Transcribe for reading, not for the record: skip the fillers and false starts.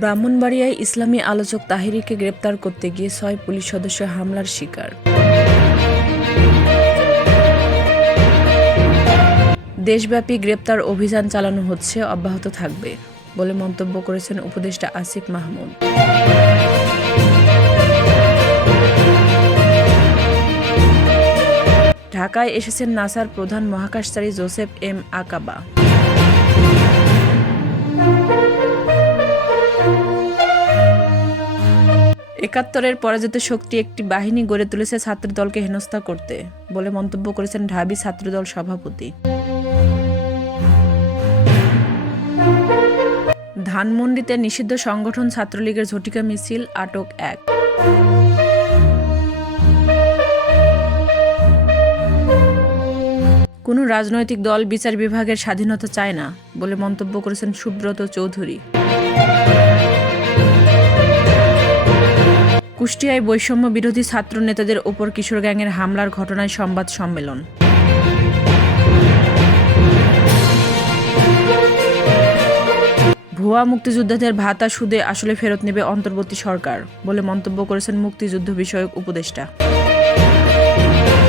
ব্রাহ্মণবাড়িয়ায় ইসলামী আলোচক তাহিরিকে গ্রেপ্তার করতে গিয়ে ৬ পুলিশ সদস্য হামলার শিকার। দেশব্যাপী গ্রেপ্তার অভিযান চালানো হচ্ছে, অব্যাহত থাকবে বলে মন্তব্য করেছেন উপদেষ্টা আসিফ মাহমুদ। ঢাকায় এসেছেন নাসার প্রধান মহাকাশচারী জোসেফ এম আকাবা। একাত্তরের পরাজিত শক্তি একটি বাহিনী গড়ে তুলেছে ছাত্রদলকে হেনস্থা করতে বলে মন্তব্য করেছেন ঢাবি ছাত্রদল সভাপতি। ধানমন্ডিতে নিষিদ্ধ সংগঠন ছাত্রলীগের ঝটিকা মিছিল, আটক ১। কোনো রাজনৈতিক দল বিচার বিভাগের স্বাধীনতা চায় না বলে মন্তব্য করেছেন সুব্রত চৌধুরী। কুষ্টিয়ায় বৈষম্য বিরোধী ছাত্র নেতাদের ওপর কিশোর গ্যাংয়ের হামলার ঘটনায় সংবাদ সম্মেলন। ভুয়া মুক্তিযোদ্ধাদের ভাতা সুদে আসলে ফেরত নেবে অন্তর্বর্তী সরকার বলে মন্তব্য করেছেন মুক্তিযুদ্ধ বিষয়ক উপদেষ্টা।